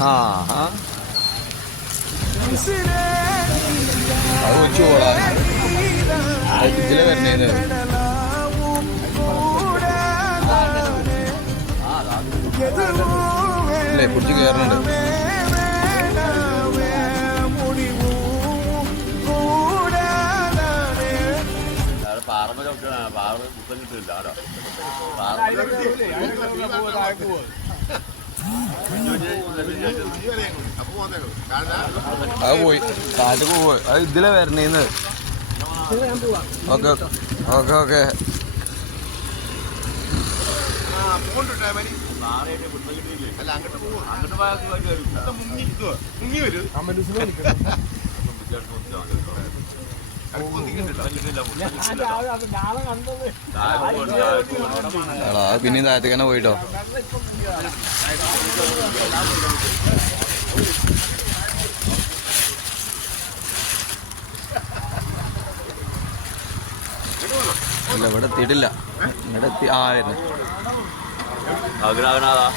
ആ അത് വെച്ചു പോടാ ഇതിലെ വരണേന്ന് അല്ലേ കുടിച്ച് കയറുന്നുണ്ട്. അത് പോയി കാറ്റ് പോയി അത് ഇതിലെ വരണേന്ന്. ഓക്കെ ഓക്കെ ഓക്കെ പിന്നെയും താഴത്തേക്ക് തന്നെ പോയിട്ടോ. ഇല്ല ഇവിടെ എത്തിയിട്ടില്ല. ഇവിടെ എത്തി ആയിരുന്നു ആഗ്രഹനാഥാ.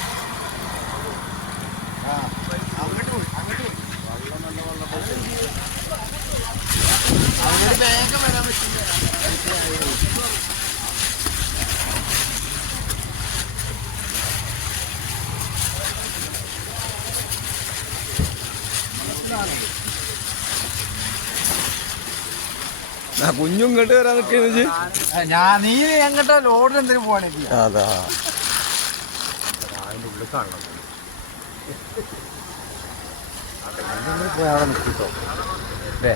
കുഞ്ഞും ഇങ്ങോട്ട് വരാൻ നിൽക്കുന്നത് നീ എങ്ങോട്ടാ ലോഡിന് എന്തിനു പോവാണ്? അതാ അതിൻ്റെ ഉള്ളിൽ കാണണം. പോയാളെ നിൽക്കിട്ടോ അല്ലേ?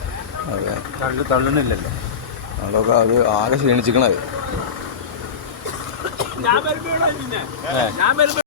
അതെ തള്ളുന്നില്ലല്ലോ. നമ്മളൊക്കെ അത് ആകെ ക്ഷീണിച്ചിക്കണത്.